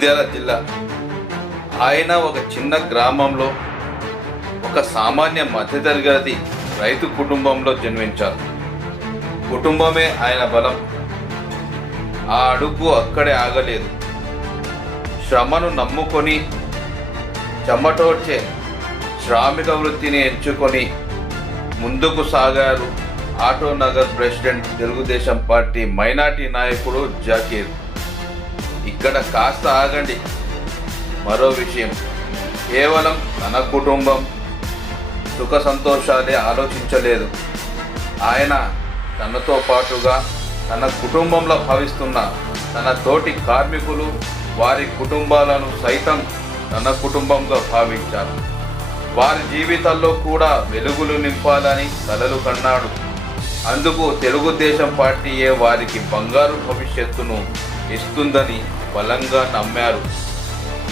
నంద్యాల జిల్లా. ఆయన ఒక చిన్న గ్రామంలో ఒక సామాన్య మధ్యతరగతి రైతు కుటుంబంలో జన్మించారు. కుటుంబమే ఆయన బలం. ఆ అడుగు అక్కడే ఆగలేదు. శ్రమను నమ్ముకొని చెమటోడ్చే శ్రామిక వృత్తిని ఎంచుకొని ముందుకు సాగారు Autonagar president, Telugudesam party minority నాయకుడు జాకీర్. ఇక్కడ కాస్త ఆగండి. మరో విషయం, కేవలం తన కుటుంబం సుఖ సంతోషాలే ఆలోచించలేదు. ఆయన తనతో పాటుగా తన కుటుంబంలో భావిస్తున్న తన తోటి కార్మికులు, వారి కుటుంబాలను సైతం తన కుటుంబంగా భావించారు. వారి జీవితాల్లో కూడా వెలుగులు నింపాలని కలలు కన్నాడు. అందుకు తెలుగుదేశం పార్టీయే వారికి బంగారు భవిష్యత్తును ఇస్తుందని బలంగా నమ్మారు.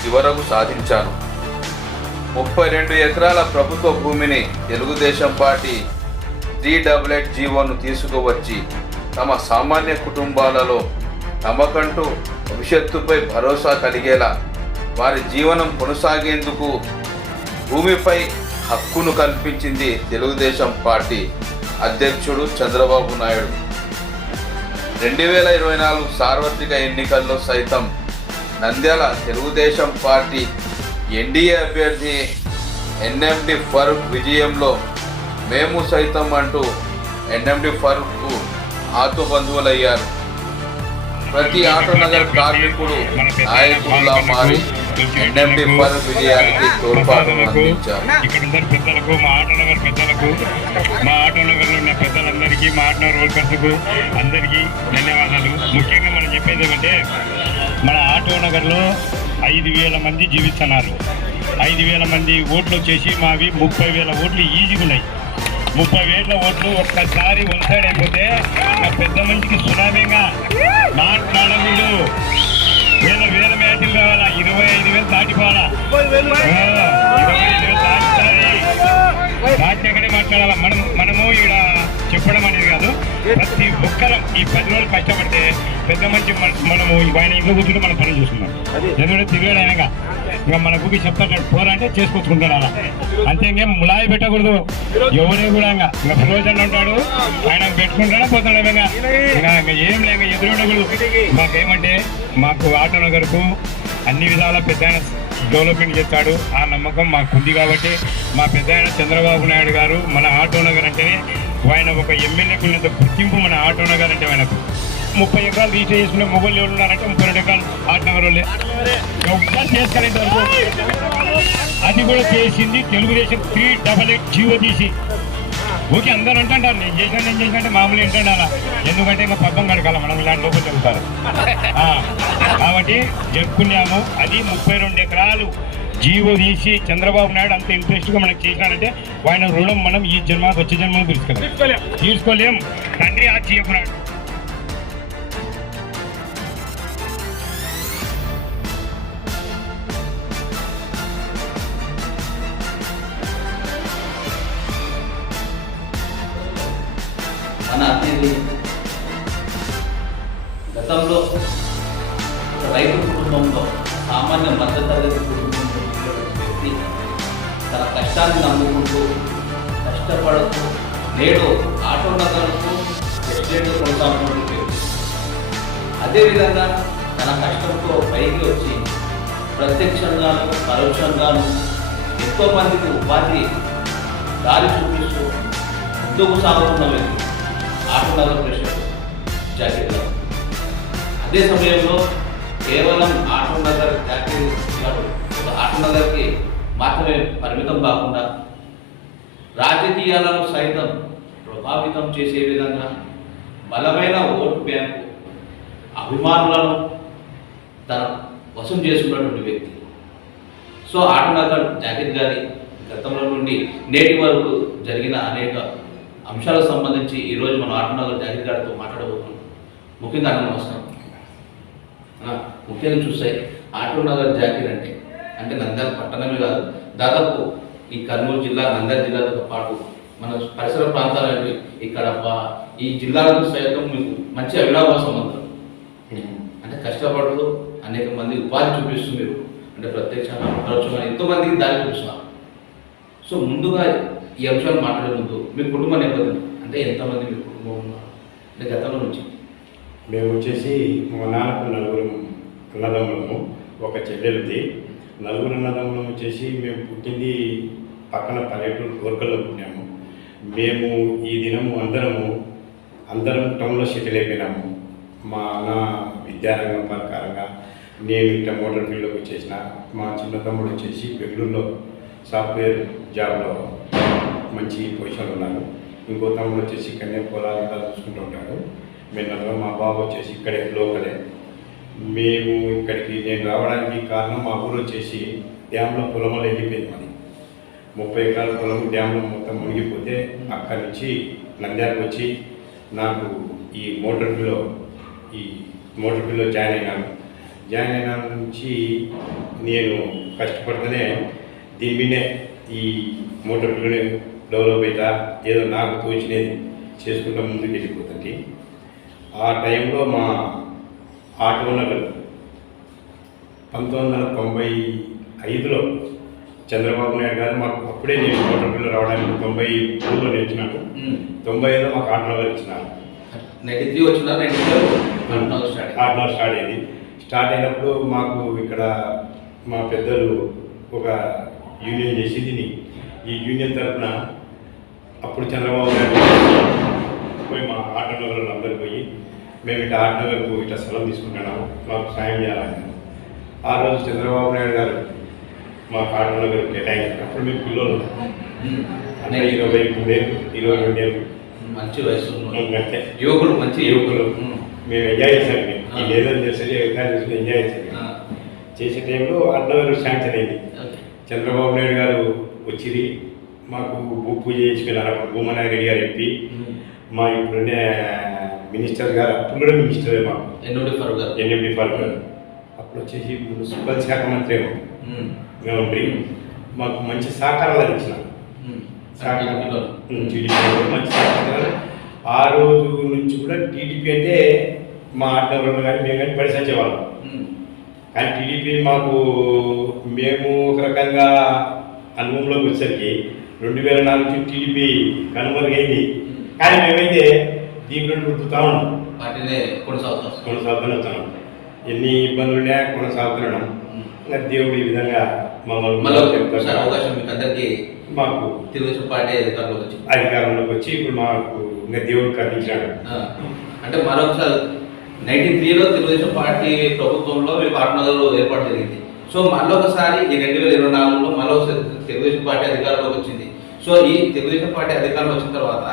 చివరకు సాధించారు. 32 ఎకరాల ప్రభుత్వ భూమిని తెలుగుదేశం పార్టీ 388 జీవోను తీసుకువచ్చి తమ సామాన్య కుటుంబాలలో తమకంటూ భవిష్యత్తుపై భరోసా కలిగేలా వారి జీవనం కొనసాగేందుకు భూమిపై హక్కును కల్పించింది తెలుగుదేశం పార్టీ అధ్యక్షుడు చంద్రబాబు నాయుడు. 2024 సార్వత్రిక ఎన్నికల్లో సైతం నంద్యాల తెలుగుదేశం పార్టీ ఎన్డీఏ అభ్యర్థి ఎన్ఎండి ఫరూక్ విజయంలో మేము సైతం అంటూ ఎన్ఎండి ఫరూక్కు ఆత్మబంధువులయ్యారు. ప్రతి ఆటోనగర్ కార్మికుడు నాయకుడులా మారి ఎన్ఎండి ఫరూక్ విజయానికి తోడ్పాటును అందించారు. ఇక్కడ ఉన్న పెద్దలకు, మా ఆటోనగర్ పెద్దలకు, మా ఆటోనగర్లో ఉన్న పెద్దలందరికీ, మా ఆటోనగర్ వర్కర్స్కు అందరికీ ధన్యవాదాలు. ముఖ్యంగా మనం చెప్పేది ఏమంటే, మన ఆటోనగర్లో 5,000 మంది జీవిస్తున్నారు. 5,000 మంది ఓట్లు వచ్చేసి మావి 30,000 ఓట్లు ఈజీగా ఉన్నాయి. 30,000 ఓట్లు ఒక్కసారి వన్ సైడ్ అయిపోతే ఆ పెద్ద మనిషికి సునామీగా మాట్లాడలేదు. వేల మ్యాచ్లు కావాలా, 25,000 దాటిపోవాలా, 25,000 దాటి ఎక్కడే మాట్లాడాలా. మనము ఇక్కడ చెప్పడం అనేది కాదు. ప్రతి ఒక్కరం ఈ 10 రోజులు కష్టపడితే పెద్ద మంచి మనము ఆయన ఇంట్లో కూర్చుంటే మనం పని చూస్తున్నాం. ఎందుకంటే తిరిగాడు ఆయనగా ఇంకా మన గురికి చెప్తాడు పోరంటే చేసుకొచ్చుకుంటాడు. అలా అంతే, ఇంకేం ములాయి పెట్టకూడదు. ఎవరే కూడా ఇంకా ప్రయోజనం ఉంటాడు, ఆయన పెట్టుకుంటాడా పోతాడు. ఇంకా ఏం లేక ఎదురుండకూడదు. మాకేమంటే మాకు ఆటోనగర్కు అన్ని విధాల పెద్ద డెవలప్మెంట్ చేస్తాడు. ఆ నమ్మకం మాకు ఉంది. కాబట్టి మా పెద్ద చంద్రబాబు నాయుడు గారు మన ఆటోనగర్ అంటేనే ఆయన ఒక ఎమ్మెల్యేకు ఉన్నంత గుర్తింపు మన ఆటోనగర్ అంటే. ఆయనకు 30 ఎకరాలు రీచ్ చేసుకునే మొబైల్ ఎవరు ఉన్నారంటే 32 ఎకరాలు ఆటోనగర్ వాళ్ళే. ఒక్కరు చేసుకునేంత వరకు అది కూడా చేసింది తెలుగుదేశం 388 జీవో తీసి. ఓకే, అందరూ అంటుంటారు నేను చేసినట్టే మామూలు ఏంటంటే అలా. ఎందుకంటే ఇంకా పబ్బం కడకాల మనం ఇలాంటి లోపల చెబుతారు. కాబట్టి జరుపుకున్నాము. అది 32 ఎకరాలు జీవో తీసి చంద్రబాబు నాయుడు అంత ఇంట్రెస్ట్గా మనకు చేసినాడంటే ఆయన రుణం మనం ఈ జన్మకు వచ్చే జన్మకు తీర్చుకోలేం. తండ్రి ఆ చేయకున్నాడు. మన అతిథి గతంలో రైతు కుటుంబంలో, సామాన్య మధ్యతరగతి కుటుంబంలో వ్యక్తి తన కష్టాన్ని నమ్ముకుంటూ కష్టపడుతూ నేడు ఆటోనగర్కు ప్రెసిడెంట్ కొనసాగుతున్న వ్యక్తి. అదేవిధంగా తన కష్టంతో పైకి వచ్చి ప్రత్యక్షంగాను పరోక్షంగాను ఎంతో మందికి ఉపాధి దారి చూపిస్తూ ముందుకు సాగుతున్న వ్యక్తి ఆటోనగర్ ప్రెసిడెంట్ జాకీర్ గారు. అదే సమయంలో కేవలం ఆటోనగర్ జాకీర్ గారు ఒక ఆటోనగర్కి మాత్రమే పరిమితం కాకుండా రాజకీయాలను సైతం ప్రభావితం చేసే విధంగా బలమైన ఓటు బ్యాంకు అభిమానులను తన వశం చేసుకున్నటువంటి వ్యక్తి. సో ఆటోనగర్ జాకీర్ గారి గతంలో నుండి నేటి వరకు జరిగిన అనేక అంశాలకు సంబంధించి ఈరోజు మనం ఆటోనగర్ జాకీర్ గారితో మాట్లాడబోతున్నాం. ముఖ్యంగా నమస్కారం. ముఖ్యంగా చూస్తే ఆటోనగర్ జాకీర్ అంటే నంద్యాల పట్టణమే కాదు, దాదాపు ఈ కర్నూలు జిల్లా, నంద్యాల జిల్లాతో పాటు మన పరిసర ప్రాంతాలు ఇక్కడ ఈ జిల్లాలకు సైతం మీకు మంచి అవినాభావ సంబంధం. అంటే కష్టపడుతూ అనేక మంది ఉపాధి చూపిస్తున్నారు, అంటే ప్రత్యక్షంగా పరోక్షంగా ఎంతోమందికి దారి చూపిస్తున్నారు. సో ముందుగా ఈ అంశాలు మాట్లాడే ముందు మీ కుటుంబ నేపథ్యం అంటే ఎంతమంది మీ కుటుంబం ఉన్నారు అంటే గతంలో నుంచి? మేము వచ్చేసి మా నాన్నకు నలుగురు అన్నదమ్ములము, ఒక చెల్లెలది. నలుగురు అన్నదమ్ములం వచ్చేసి మేము పుట్టింది పక్కన పల్లెటూరు గోర్కల్లో పుట్టినాము. మేము ఈ దినము అందరం టౌన్లో సెటిల్ అయిపోయినాము. మా అన్న విద్యారంగం ప్రకారంగా నేను ఇట్లా మోటార్ ఫీల్డ్లోకి వచ్చేసిన. మా చిన్న తమ్ముడు వచ్చేసి బెంగళూరులో సాఫ్ట్వేర్ జాబ్లో మంచి పొజిషన్లో ఉన్నారు. ఇంకో తమ్ముడు వచ్చేసి ఇక్కడనే పొలాలు చూసుకుంటూ ఉంటాడు. మేము మా బాబు వచ్చేసి ఇక్కడే లోకలే. మేము ఇక్కడికి నేను రావడానికి కారణం మా ఊరు వచ్చేసి డ్యాంలో పొలంలో వెళ్ళిపోయింది. మాది 30 ఎకరాల పొలం డ్యాంలో మొత్తం మునిగిపోతే అక్కడి నుంచి నంద్యాలకు వచ్చి నాకు ఈ మోటార్ ఫీల్డ్లో జాయిన్ అయిన నుంచి నేను కష్టపడితేనే దీని మీదే ఈ మోటార్ ఫీల్డ్ని డెవలప్ అవుతా ఏదో నాకు తోచినది చేసుకుంటూ ముందుకు వెళ్ళిపోతుంది. ఆ టైంలో మా ఆటో నగర్ 1995లో చంద్రబాబు నాయుడు గారు మాకు అప్పుడే నేను మోటార్ ఫీల్డ్ రావడానికి 93లో నేర్చినాను. 95లో మాకు ఆటో నగర్ ఇచ్చినారు. 93 వచ్చిన 92 స్టార్ట్ అయింది. స్టార్ట్ అయినప్పుడు మాకు ఇక్కడ మా పెద్దలు ఒక యూనియన్ చేసి ఈ యూనియన్ తరఫున అప్పుడు చంద్రబాబు నాయుడు పోయి మా ఆటో నగర్లో అందరూ పోయి మేము ఇట్లా ఆటో నగర్కు ఇట్లా స్థలం తీసుకుంటున్నాము, మాకు సాయం చేయాలని. ఆ రోజు చంద్రబాబు నాయుడు గారు మా ఆటో నగర్ కేటాయించారు. అప్పుడు మేము పిల్లలు అంటే 22 ఏళ్ళు మంచి వయసు అంతే యువకులు, మంచి యువకులు. మేము ఎంజాయ్ చేసాం. ఈ లేదని చేసేది ఎంజాయ్ చేసే టైంలో ఆటో నగర్ శాంక్షన్ అయింది. చంద్రబాబు నాయుడు గారు వచ్చి మాకు భూ పూజ చేసిపోయినారు. అప్పుడు భూమనారాయణ రెడ్డి గారు ఎంపీ, మా ఇప్పుడునే మినిస్టర్ గారు, అప్పుడు కూడా మినిస్టరే మాకు ఎన్ఎండి ఫారూక్ గారు. అప్పుడు వచ్చేసి మున్సిపల్ శాఖ మంత్రి మేము మాకు మంచి సహకారాలు ఇచ్చినారు. టీడీపీ మంచి సహకారాలు. ఆ రోజు నుంచి కూడా టీడీపీ అంటే మా ఆటనగరంలో కానీ మేము కానీ పడి సచ్చేవాళ్ళం. కానీ టీడీపీ మేము ఒక రకంగా అనుభవంలోకి వచ్చేసరికి 2004 నుంచి టీడీపీ కనుమరుగైంది. కానీ మేమైతే దీంట్లో గుర్తుతా ఉన్నాం, కొనసాగుతూనే వస్తున్నాం. ఎన్ని ఇబ్బందులు ఉన్నాయా కొనసాగుతున్నాం. ఇంకా దేవుడు ఈ విధంగా అవకాశం మీకు అందరికీ మాకు తెలుగుదేశం పార్టీ అధికారంలోకి వచ్చి ఇప్పుడు మాకు ఇంకా దేవుడు కల్పించాడు. అంటే మరొకసారి 93లో తెలుగుదేశం పార్టీ ప్రభుత్వంలో మీకు ఆటనగర్ ఏర్పాటు జరిగింది. సో మరొకసారి ఈ 2024లో మరొకసారి తెలుగుదేశం పార్టీ అధికారంలోకి వచ్చింది. సో ఈ తెలుగుదేశం పార్టీ అధికారంలో వచ్చిన తర్వాత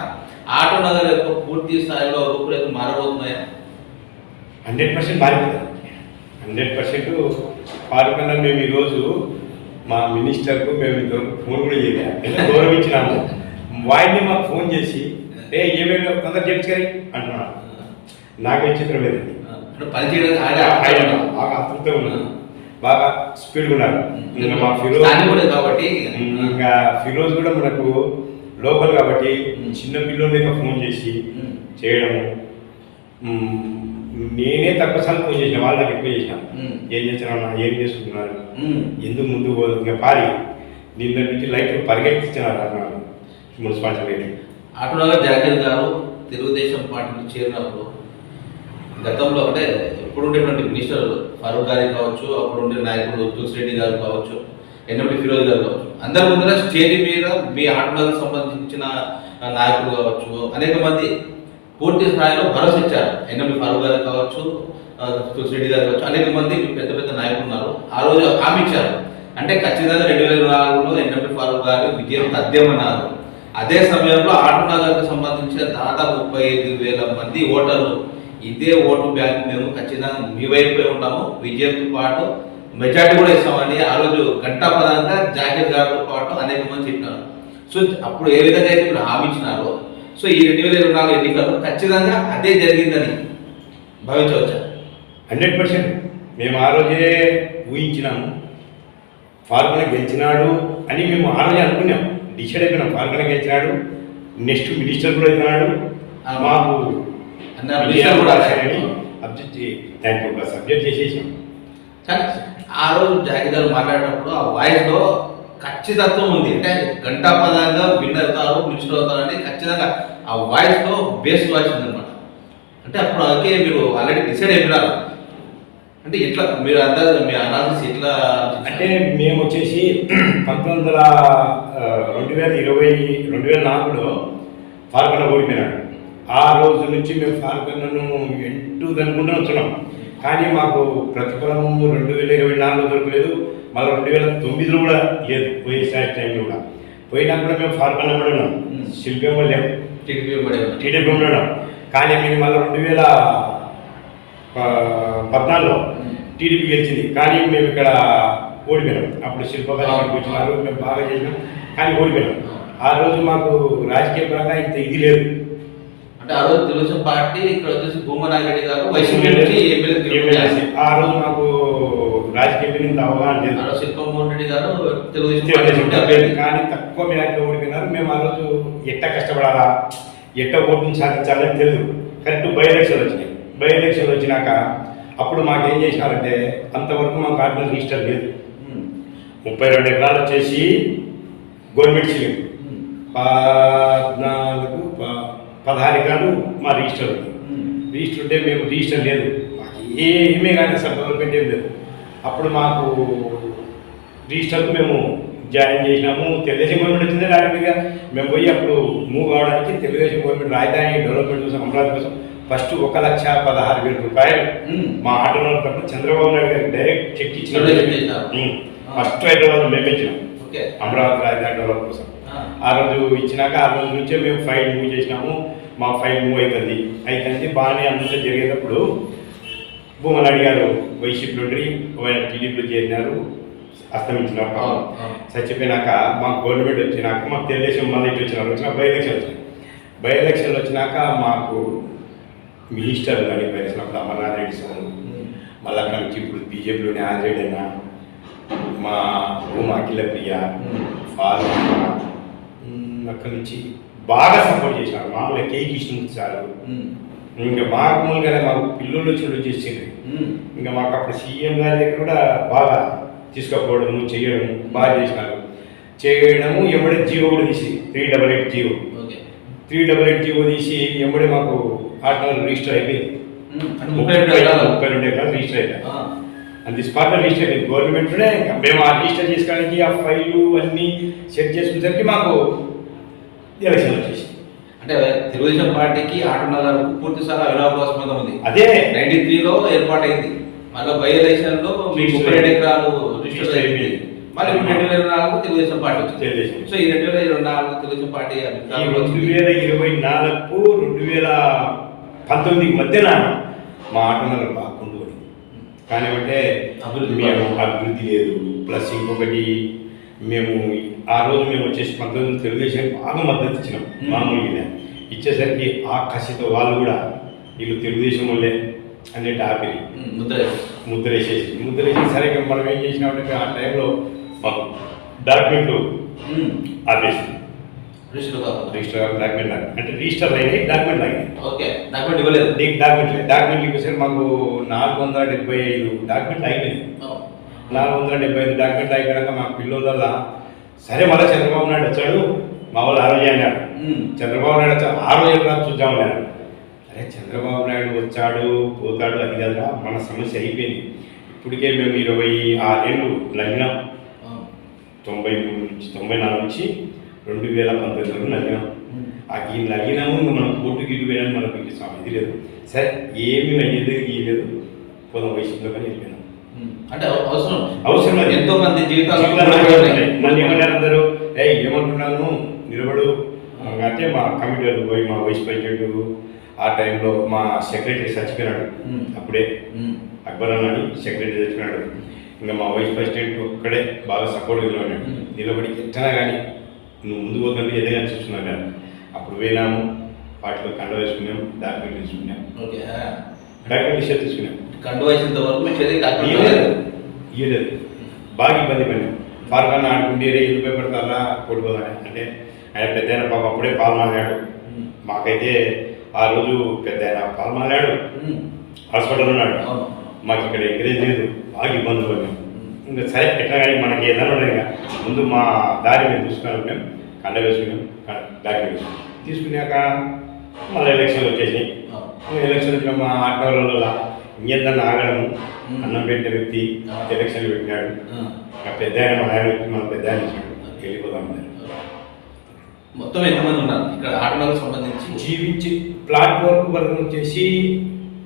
ఆటో నగర్ యొక్క పూర్తి స్థాయిలో రూపురేఖలు మారబోతున్నాయా? 100% మారిపోతుంది. 100% పాల్గొన్న మేము ఈరోజు మా మినిస్టర్కు మేము ఇంతవరకు ఫోన్ కూడా చేయలేదు, గౌరవించినాము. వాయిని మాకు ఫోన్ చేసి ఏమేమి తొందర చెప్తాయి అంటున్నాడు. నాకే చిత్రం లేదండి. బాగా అతృప్తిగా ఉన్నారు, బాగా స్పీడ్గా ఉన్నారు. ఇంకా మా ఫిరోజ్ కాబట్టి ఇంకా ఫిరోజ్ కూడా మనకు లోకల్ కాబట్టి చిన్న పిల్లలకి ఫోన్ చేసి చేయడము. నేనే తక్కువ సార్లు ఫోన్ చేసిన, వాళ్ళు నాకు ఎక్కువ చేసిన. ఏం చేస్తున్నా, ఏం చేసుకుంటున్నారు, ఎందుకు ముందుకు పోదు, ఇంకా పారి నిన్న నుంచి లైట్లు పరిగెత్తిస్తున్నారు అన్నారు మున్సిపాలిటీ. ఆటోనగర్ జాకీర్ గారు తెలుగుదేశం పార్టీని చేరినప్పుడు గతంలో అంటే ఇప్పుడు ఉండేటువంటి మినిస్టర్ ఫారూక్ గారి కావచ్చు, అప్పుడు ఉండే నాయకుడు తులసిరెడ్డి గారు కావచ్చు, ఎన్ఎండి ఫిరోజ్ గారు కావచ్చు, అందరి ముందర స్టేజ్ మీద మీ ఆటోనగర్ సంబంధించిన నాయకులు కావచ్చు అనేక మంది పూర్తి స్థాయిలో భరోసా ఇచ్చారు. ఎన్ఎండి ఫారూక్ గారు కావచ్చు, తులసిరెడ్డి గారు కావచ్చు, అనేక మంది పెద్ద పెద్ద నాయకులు ఉన్నారు. ఆ రోజు హామీ ఇచ్చారు. అంటే ఖచ్చితంగా 2024లో ఎన్ఎండి ఫారూక్ గారు విజయం తథ్యమన్నారు. అదే సమయంలో ఆటోనగర్కి సంబంధించిన దాదాపు 35,000 మంది ఓటర్లు ఇదే ఓటు బ్యాంక్ మేము ఖచ్చితంగా మీ వైపే ఉంటాము, విజయంతో పాటు మెజార్టీ కూడా ఇస్తామని ఆ రోజు ఘంటాపరంగా జాకీర్ గారితో పాటు అనేక మంది చెప్పినారు. సో అప్పుడు ఏ విధంగా అయితే ఇప్పుడు హామీ ఇచ్చినారో, సో ఈ 2024 ఎన్నికల్లో ఖచ్చితంగా అదే జరిగిందని భావించవచ్చా? 100% మేము ఆ రోజే ఊహించినాము. ఫార్ములా గెలిచినాడు అని మేము ఆ రోజే అనుకున్నాం, డిసైడ్ అయిపోయినాం. ఫార్ములా గెలిచినాడు, నెక్స్ట్ మినిస్టర్ కూడా అవుతున్నాడు, మాకు సబ్జెక్ట్ చేసేసాం. కానీ ఆ రోజు జాకీ గారు మాట్లాడేటప్పుడు ఆ వాయిస్లో ఖచ్చితత్వం ఉంది. అంటే గంటాపదంగా విన్ అవుతారు, మినిస్టర్ అవుతారని ఖచ్చితంగా ఆ వాయిస్లో బేస్ వాయిస్ ఉందన్నమాట. అంటే అప్పుడు అందుకే మీరు ఆల్రెడీ డిసైడ్ అయిపోయినారు. అంటే ఎట్లా మీరు మీ అనాలిసిస్ ఎట్లా అంటే మేము వచ్చేసి 2004లో ఫార్కన్న ఓడిపోయినాడు. ఆ రోజు నుంచి మేము ఫార్కన్నను అనుకుంటూ వచ్చున్నాం. కానీ మాకు ప్రతిఫలము 2024లో దొరకలేదు, మళ్ళీ 2009లో కూడా లేదు. పోయే టైంలో కూడా పోయినా కూడా మేము ఫార్కన్న కూడా ఉన్నాం, శిల్పం వల్ల టీడీపీ ఉన్నాం. కానీ మేము మళ్ళీ 2014లో టీడీపీ గెలిచింది, కానీ మేము ఇక్కడ ఓడిపోయినాం. అప్పుడు శిల్పకళకి వచ్చినారు, మేము బాగా చేసినాం, కానీ ఓడిపోయినాం. ఆ రోజు మాకు రాజకీయ పరంగా ఇంత ఇది లేదు. అంటే ఆ రోజు తెలుగుదేశం పార్టీ ఇక్కడ వచ్చేసి భూమనాగిరెడ్డి గారు వైసీపీ నుంచి ఎమ్మెల్యే. ఆ రోజు మాకు రాజకీయ ఇంత అవగాహన లేదు. శిల్పమోహన్ రెడ్డి గారు తెలుగుదేశం కానీ తక్కువ మేరకు ఓడిపోయినారు. మేము ఆ రోజు ఎట్ట కష్టపడాలా, ఎట్ట ఓటుని సాధించాలని తెలుసు. కరెక్ట్ బై ఎలక్షన్లు వచ్చినాయి. బై ఎలక్షన్లు వచ్చినాక అప్పుడు మాకేం చేసినారంటే, అంతవరకు మాకు ఆర్డినల్ రిజిస్టర్ లేదు. 32 ఎకరాలు వచ్చేసి గవర్నమెంట్ సీలింగ్, 16 ఎకరాలు మా రిజిస్టర్ ఉంది. రిజిస్టర్ ఉంటే మేము రిజిస్టర్ లేదు, మాకు ఏమీ కానీ అసలు డెవలప్మెంట్ ఏం లేదు. అప్పుడు మాకు రిజిస్టర్కు మేము జాయిన్ చేసినాము. తెలుగుదేశం గవర్నమెంట్ వచ్చిందే రాజకీయంగా మేము పోయి అప్పుడు మూవ్ కావడానికి తెలుగుదేశం గవర్నమెంట్ రాజధాని డెవలప్మెంట్ కోసం, అమరావతి కోసం ఫస్ట్ 1,16,000 రూపాయలు మా ఆటోనగర్ తరఫున చంద్రబాబు నాయుడు గారికి డైరెక్ట్ చెక్ ఇచ్చిన ఫస్ట్ హైదరాబాద్ మేము ఇచ్చినాం అమరావతి రాజధాని డెవలప్ కోసం. ఆ రోజు ఇచ్చినాక ఆ రోజు నుంచే మేము ఫైల్ మూవ్ చేసినాము. మా ఫైల్ మూవ్ అవుతుంది బాగానే అంతా జరిగేటప్పుడు భూమనాయుడు గారు వైసీపీ నుండి టీడీపీలో చేరినారు. అస్తమించినారు, చచ్చిపోయినాక మాకు గవర్నమెంట్ వచ్చినాక మాకు తెలుగుదేశం మళ్ళీ ఇటు వచ్చిన బై ఎలక్షన్ వచ్చినాయి. బై ఎలక్షన్లు వచ్చినాక మాకు మినిస్టర్ కానీ పరిశ్రమప్పుడు అమర్నాథ్ రెడ్డి సార్, మళ్ళీ అక్కడ నుంచి ఇప్పుడు బీజేపీలోని ఆంధ్రెడ్డి అయినా, మా భూమా అఖిల ప్రియ, ఫారూక్ అక్కడి నుంచి బాగా సపోర్ట్ చేసినారు. మామూలుగా కేక్ ఇష్టం సార్, ఇంకా మామూలుగానే మాకు పిల్లలు చూడు చేసింది. ఇంకా మాకు అప్పుడు సీఎం గారి దగ్గర కూడా బాగా తీసుకుపోవడము చేయడము బాగా చేసినారు. చేయడము ఎంబడే జీవో కూడా తీసి 388 జీవో 388 జీవో తీసి ఎంబడే మాకు ఆర్డినల్ రిజిస్టర్ అయిపోయింది. 32 ఎకరాలు రిజిస్టర్ అయిపోయింది. అండ్ స్పాట్లో రిజిస్టర్ అయింది గవర్నమెంట్లోనే. మేము ఆ రిజిస్టర్ చేసుకోవడానికి ఆ ఫైలు అన్నీ సెట్ చేసుకునేసరికి మాకు ఎలక్షన్ వచ్చేసి. అంటే తెలుగుదేశం పార్టీకి ఆటనగర్ పూర్తి స్థాయి అవినాభాస్పదం ఉంది. అదే 93లో ఏర్పాటైంది. మళ్ళీ బై ఎలక్షన్లో మీకు 32 ఎకరాలు రిజిస్టర్ అయిపోయింది. మళ్ళీ 2024 తెలుగుదేశం పార్టీ వచ్చింది. సో ఈ 2024 తెలుగుదేశం పార్టీ 2024 2019 మధ్యన మా ఆటనగర్ బాగా కొండుకొని. కానీ అంటే మేము అభివృద్ధి లేదు. ప్లస్ ఇంకొకటి మేము ఆ రోజు మేము వచ్చేసి 19 తెలుగుదేశం బాగా మద్దతు ఇచ్చినాం. మామూలుగా ఇచ్చేసరికి ఆ కసితో వాళ్ళు కూడా వీళ్ళు తెలుగుదేశం వాళ్ళే అన్నట్టు ఆపిరి ముద్ర వేసేసి సరే మనం ఏం చేసినామంటే ఆ టైంలో మాకు డాక్యుమెంట్లు ఆపేసి రిజిస్టర్ డాక్యుమెంట్ అంటే రిజిస్టర్ అయినాయి, డాక్యుమెంట్ అయినాయి. డాక్యుమెంట్ ఇవ్వలేదు. డాక్యుమెంట్ ఇవ్వసరికి మాకు 475 డాక్యుమెంట్లు అయిపోయింది. 475 డాక్యుమెంట్లు అయిపోయాక మా పిల్లల సరే మళ్ళీ చంద్రబాబు నాయుడు వచ్చాడు, మా వాళ్ళు ఆ రోజే అన్నాడు. చంద్రబాబు నాయుడు వచ్చాడు, ఆ రోజు చూద్దామన్నారు. అరే చంద్రబాబు నాయుడు వచ్చాడు పోతాడు అది కదరా, మన సమస్య అయిపోయింది. ఇప్పటికే మేము 26 ఏళ్ళు లగ్నం 93 నుంచి 94 నుంచి 2019 వరకు నలిగినాం. ఆ ఈ నలిగినాము మనం కోర్టు గిట్టు వేయడానికి మనకు ఇది లేదు. సరే ఏమి అయ్యేది ఇయ్యలేదు, పొలం వయసులో కానీ వెళ్ళిపోయినాం. అంటే అవసరం ఎంతో మంది జీవితాలు మళ్ళీ అందరూ ఏమంటున్నాను నిలబడు అంటే మా కమిటీ పోయి మా వైస్ ప్రెసిడెంట్ ఆ టైంలో మా సెక్రటరీ చచ్చిపోయినాడు. అప్పుడే అక్బర్ అని సెక్రటరీ చచ్చిపోయినాడు. ఇంకా మా వైస్ ప్రెసిడెంట్ ఒక్కడే బాగా సపోర్ట్గా నిలబడినాడు. నిలబడి ఎట్లా కానీ నువ్వు ముందు పోతుంటే ఏదైనా చూస్తున్నాను కానీ అప్పుడు పోయినాము, వాటిలో కండ వేసుకున్నాం, డాక్యుమెంట్ తీసుకున్నాం. డాక్యుమెంట్ ఇష్యూ తీసుకున్నాం. కండు వేసేంత వరకు ఇవ్వలేదు. బాగా ఇబ్బంది పడినాం. పార్కన్నా ఆడుకుంటే ఇల్లు పెడతారా కొట్టుకోదని అంటే ఆయన పెద్ద ఆయన పాప అప్పుడే పాల్మాలాడు. మాకైతే ఆ రోజు పెద్ద ఆయన పాల్మాలాడు, హాస్పిటల్ ఉన్నాడు. మాకు ఇక్కడ ఎంకరేజ్ లేదు. బాగా ఇబ్బందులు పడినాం. ఇంకా సరే ఎట్లా కానీ మనకి ఏదైనా ఉండదు. ఇంకా ముందు మా దారి మేము చూసుకున్నాం, మేము కండ వేసుకున్నాం, దారి వేసుకున్నాం. తీసుకున్నాక మళ్ళీ ఎలక్షన్లు వచ్చేసినాయి. ఎలక్షన్ వచ్చిన మా ఆటోలలో ఇంకేదన్నా ఆగడము, అన్నం పెట్టిన వ్యక్తి ఎలక్షన్లు పెట్టినాడు. పెద్ద ఆయన మన ఆయన మన పెద్ద ఆయన వెళ్ళిపోతాం. మొత్తం ఎంతమంది ఉన్నారు ఇక్కడ ఆటోలకు సంబంధించి? జీవించి ప్లాట్ వరకు వరకు వచ్చేసి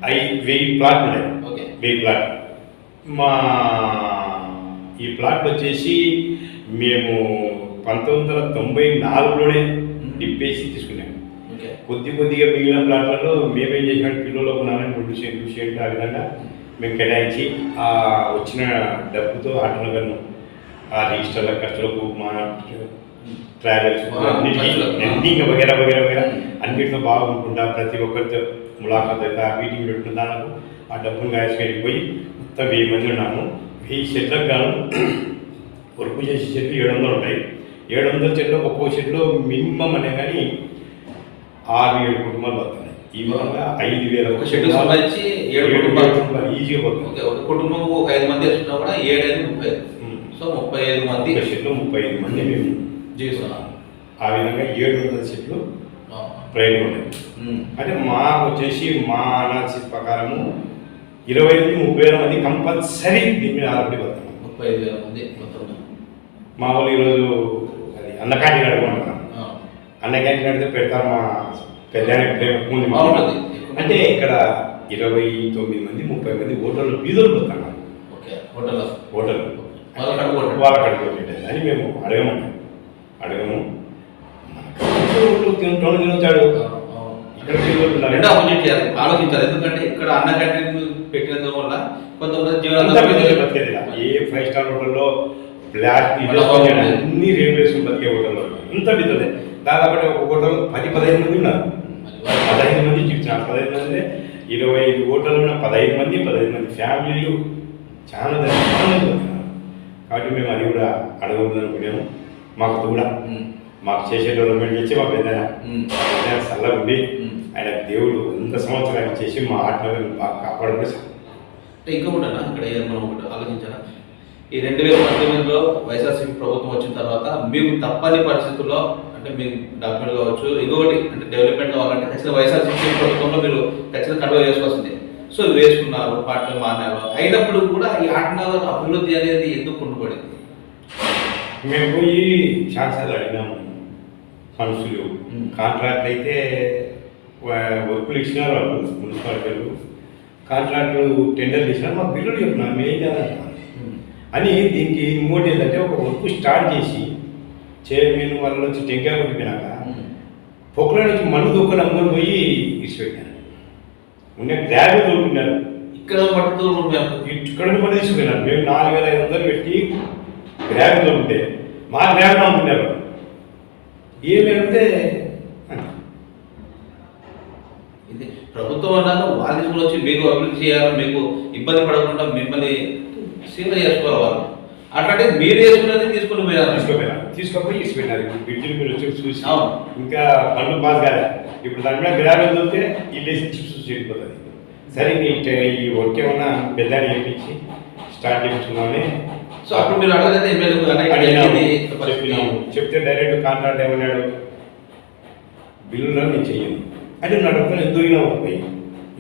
1000 ప్లాట్లు ఉన్నాయి. Okay, 1000 plot. మా ఈ ప్లాట్ వచ్చేసి మేము 1994లోనే డిప్పేసి తీసుకున్నాము. కొద్దిగా మిగిలిన ప్లాట్లలో మేమేం చేసినాం, పిల్లలకు ఉన్నామని 2 సెంట్లు ఆ విధంగా మేము కేటాయించి ఆ వచ్చిన డబ్బుతో ఆటోనగర్ను ఆ రిజిస్టర్ల ఖర్చులకు, మా ట్రావెల్స్ ఇంకా వగేరా అన్నిటితో బాగుంటుందా ప్రతి ఒక్కరితో ములాఖాత్ అయితే ఆ మీటింగ్ పెట్టుకున్న దానికి ఆ డబ్బును గాయసుకెళ్ళి పోయి మొత్తం 1000 మంది ఉన్నాము. 1000 షెడ్లకు గాను వర్క్ చేసే షెడ్లు 700 ఉంటాయి. 700 షెడ్లో ఒక్కో షెడ్లో మినిమం అనే కానీ 6-7 కుటుంబాలు పడుతున్నాయి. ఈ విధంగా 5000 ఒక షెడ్ సంబంధించి 7 కుటుంబాలు ఈజీగా పడుతుంది. ఒక కుటుంబం ఒక 5 మంది వేసుకున్నా కూడా 7-5-30. సో 35 మంది షెడ్లో 35 మంది మేము జీవిస్తున్నాం. ఆ విధంగా 700 షెడ్లు ట్రైనింగ్ ఉన్నాయి. అంటే మాకు వచ్చేసి మా అనాలిసిస్ ప్రకారము 20,000-30,000 మంది కంపల్సరీ దీని మీద ఆధారపడి పడుతున్నాం. 35,000 మంది మొత్తం. మా వాళ్ళు ఈరోజు అది అన్న క్యాంటీన్ అడుగుకుంటున్నాం. అన్న క్యాంటీన్ అడిగితే పెడతారు. మా పెద్ద ముందు బాగుంటుంది. అంటే ఇక్కడ 29 మంది 30 మంది హోటళ్ళు బీదోళ్ళు పోతున్నారు. ఓకే, హోటల్ వాళ్ళ కడుపు పెట్టేది అని మేము అడగము. తినొచ్చాడు ఇక్కడ రెండో అపోజిట్ చేయాలి, ఆలోచించాలి. ఎందుకంటే ఇక్కడ అన్న క్యాంటీన్ పెట్టినందు వల్ల కొంతమంది జీవనం బతికేది. ఏ 5 స్టార్ హోటల్లో బ్లాక్ అన్ని రేట్లు వేసుకుని బతికే హోటల్లో ఇంత బిద్దదే. దాదాపు ఒక హోటల్ 10-15 మంది ఉన్నారు. 15 మంది చూపించాను. 15 మంది 25 హోటల్ ఉన్న 15 మంది ఫ్యామిలీలు చాలా మంది. కాబట్టి మేము అది కూడా అడగకూడదు అనుకున్నాము. మాకు కూడా మాకు చేసే డెవలప్మెంట్ చేసి మా పెద్ద సల్లగా ఉండి ఆయన దేవుడు 100 సంవత్సరాలు చేసి మా ఆటలను బాగా కాపాడుకుంటే. అంటే ఇంకొకటి అన్న, ఇక్కడ మనం ఒకటి ఆలోచించాలా, ఈ 2019లో వైఎస్ఆర్సీపీ ప్రభుత్వం వచ్చిన తర్వాత మీకు తప్పని పరిస్థితుల్లో అంటే మీకు డాక్యుమెంట్ కావచ్చు, ఇంకొకటి అంటే డెవలప్మెంట్ కావాలంటే ఖచ్చితంగా వైఎస్ఆర్సీపీ ప్రభుత్వంలో మీరు ఖచ్చితంగా కంట్రోల్ చేసుకోవాల్సిందే. సో వేసుకున్నారు, పార్టీలు మారినారు. అయినప్పుడు కూడా ఈ ఆటనగర్ అభివృద్ధి అనేది ఎందుకు ఉండిపడింది? మేము పోయి ఛాన్సర్లు అడిగినాము. మనుషులు కాంట్రాక్ట్ అయితే వర్కులు ఇచ్చినారు వాళ్ళు, మున్సిపాలిటీలు కాంట్రాక్టులు టెండర్లు ఇచ్చినారు. మా బిల్లులు చెప్తున్నారు మేము ఏం చేయాలంటున్నారు అని. దీనికి ఇంకోటి ఏంటంటే ఒక వర్క్ స్టార్ట్ చేసి చైర్మన్ వాళ్ళు వచ్చి టెంకాయ కొట్టిపోయినాక పొక్కల నుంచి మన్ను దొక్కలు అమ్ముకొని పోయి ఇచ్చిపెట్టారు. ఉన్న గ్రావెల్ దొరుకుతున్నారు. ఇక్కడ పట్టుదల ఇక్కడ మళ్ళీ తీసుకుపోయినారు. మేము 4,500 పెట్టి గ్రావెల్ దొరుకుతే మా గ్రావెల్ అమ్ముకున్నారు. ఏమంటే ఇది ప్రభుత్వం అన్నాక వాళ్ళు తీసుకుని వచ్చి మీకు అభివృద్ధి చేయాలి, మీకు ఇబ్బంది పడకుండా మిమ్మల్ని సేవ చేసుకోవాలి వాళ్ళు. అట్లాంటి మీరు వేసుకున్నది తీసుకుపోయి ఇచ్చిపోయినారు. బ్రిడ్జిలు మీరు వచ్చి చూసి ఇంకా పనులు పాస్ కాదు. ఇప్పుడు దాని మీద గ్రావెల్ దొరికితే ఇల్లు చిప్స్ చెడిపోతుంది. సరే ఈ వర్క్ ఏమన్నా పెద్ద చేయించి స్టార్ట్ చేయించుకున్నామని. సో అప్పుడు మీరు అడగలేదు ఎమ్మెల్యే చెప్పినాము. చెప్తే డైరెక్ట్ కాంట్రాక్ట్ ఏమన్నాడు, బిల్లులో నేను చెయ్యను అంటే నా డబ్బులు ఎందుకు దొరికినావు పోయి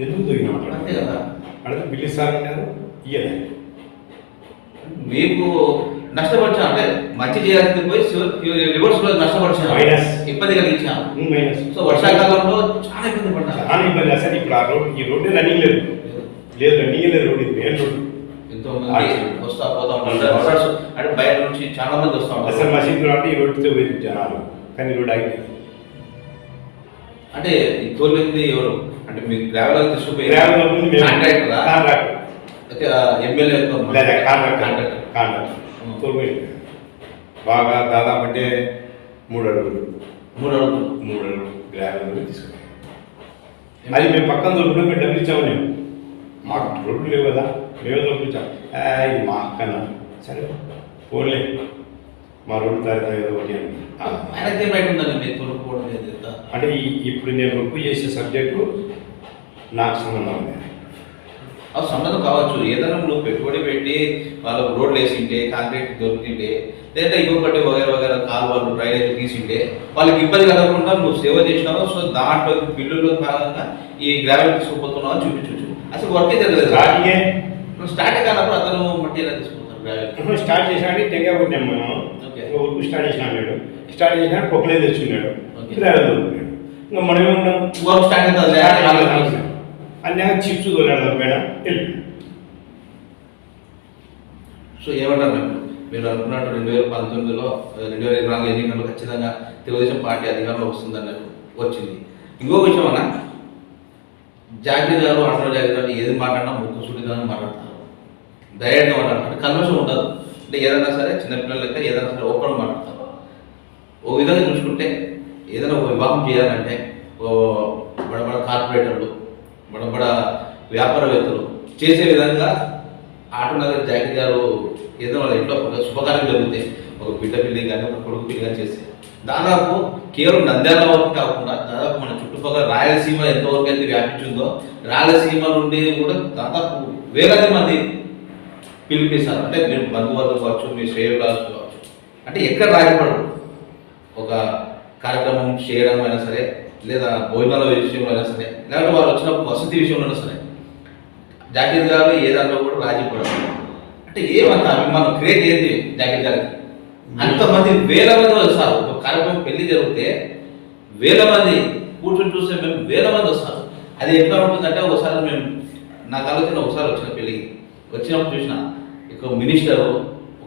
ఎందుకు దొరికినావు అంతే కదా. అడిగితే బిల్లు ఇస్తారన్నారు. ఇయ్యలే. మీకు నష్టపరిచాం అంటే మంచి చేయాల్సింది పోయి రివర్స్ లో నష్టపరిచాం, ఇబ్బంది కలిగించాం. సో వర్షాకాలంలో చాలా ఇబ్బంది పడ్డాను. చాలా ఇబ్బంది. అసలు ఇప్పుడు ఆ రోడ్ ఈ రోడ్డు రన్నింగ్ లేదు రన్నింగ్ లేదు. రోడ్ ఇది మెయిన్ రోడ్. ఎంతో మంది వస్తా పోతా ఉంటారు. అంటే బయట నుంచి చాలా మంది వస్తూ ఉంటారు. అసలు మసీదులో అంటే ఈ రోడ్డుతో పోయి జనాలు, కానీ రోడ్ ఆగిపోయింది. అంటే ఈ తోలింది ఎవరు అంటే మీకు గ్రావెల్ తీసుకుపోయి ఎమ్మెల్యే బాగా దాదాపు అంటే 3 అడుగులు 3 అడుగులు గ్రావెల్ తీసుకున్నాం. అది మేము పక్కన దొరుకుతున్నాం. మేము డబ్బులు ఇచ్చాము. మేము మాకు రోడ్లు లేవు కదా, మేమే దొరికించాం. ఇది మా అక్కన్నా సరే పోలే మా రోడ్డు తయారు ఏదో ఒకటి అంటే ఇప్పుడు నేను వర్క్ చేసే సబ్జెక్టు నాకు సంబంధం ఉంది. అవి సంబంధం కావచ్చు. ఏదైనా నువ్వు పెట్టుబడి పెట్టి వాళ్ళకు రోడ్లు వేసింటే, కాంక్రీట్ దొరికింటే, లేదా ఇంకొకటి వగేర కాలువలు డ్రైనేజ్ తీసింటే వాళ్ళకి ఇబ్బంది కలగకుండా నువ్వు సేవ చేసినావు. సో దాంట్లో బిల్లులో భాగంగా ఈ గ్రావెల్ తీసుకుపోతున్నావు అని చూపించవచ్చు. అసలు వర్కే జరగలేదు. నువ్వు స్టార్ట్ కానప్పుడు అతను మట్టి ఎలా తీసుకుంటారు గ్రావెల్? స్టార్ట్ చేసినాడు టెంకాయ కొట్టాము మేము. ఊరికి స్టార్ట్ చేసినాడు. స్టార్ట్ చేసినాడు పొక్కలేదు తెచ్చుకున్నాడు. గ్రావెల్ దొరుకుతున్నాడు. ఇంకా మనమే ఉన్నాం. వర్క్ స్టార్ట్ అవుతుంది. అన్నీ చిప్స్ కొన్నాడు మేడం. సో ఏమంటారు మీరు అనుకున్నట్టు 2019లో 2024 ఎన్నికల్లో ఖచ్చితంగా తెలుగుదేశం పార్టీ అధికారంలో వస్తుందన్నారు, వచ్చింది. ఇంకో విషయం అన్న, జాగ్రత్త గారు ఆటో జాగ్రత్త గారు ఏది మాట్లాడినా ముక్కు సుడిగానే మాట్లాడతారు, ధైర్యంగా మాట్లాడతారు. అంటే కన్వర్షన్ ఉండదు. అంటే ఏదైనా సరే చిన్నపిల్లల లెక్క ఏదైనా సరే ఓపెన్ మాట్లాడతారు. ఓ విధంగా చూసుకుంటే ఏదైనా ఒక వివాహం చేయాలంటే బడబడ కార్పొరేటర్లు, బడబడ వ్యాపారవేత్తలు చేసే విధంగా ఆటో నగర్ జాగ్రత్త గారు ఏదో వాళ్ళ ఇంట్లో ఒక శుభకార్యం జరిగితే ఒక బిడ్డ పెళ్లి కానీ ఒక కొడుకు పెళ్లి కానీ చేస్తే దాదాపు కేవలం నంద్యాల వరకు కాకుండా దాదాపు మన చుట్టుపక్కల రాయలసీమ ఎంతవరకు అయితే వ్యాపించిందో రాయలసీమ నుండి కూడా దాదాపు వేలాది మంది పిలిపిస్తారు. అంటే మీరు బంధువర్గం కావచ్చు, మీ శ్రేయోభిలాషులు కావచ్చు, అంటే ఎక్కడ రాజపడరు. ఒక కార్యక్రమం చేయడం అయినా సరే, లేదా భోజనాల విషయంలో అయినా సరే, లేకపోతే వాళ్ళు వచ్చినప్పుడు వసతి విషయంలో అయినా సరే, జాకీర్ గారు ఏ దాంట్లో కూడా రాజీ పడరు. అంటే ఏమంత అభిమానం క్రియేట్ అయ్యింది జాకీర్ గారికి. అంతమంది వేల మంది వస్తారు. ఒక కార్యక్రమం పెళ్లి జరిగితే వేల మంది కూర్చొని చూస్తే మేము వేల మంది వస్తారు. అది ఎట్లా ఉంటుందంటే ఒకసారి మేము నాకు ఆలోచన ఒకసారి వచ్చిన పెళ్ళికి వచ్చినప్పుడు చూసిన ఇక మినిస్టరు,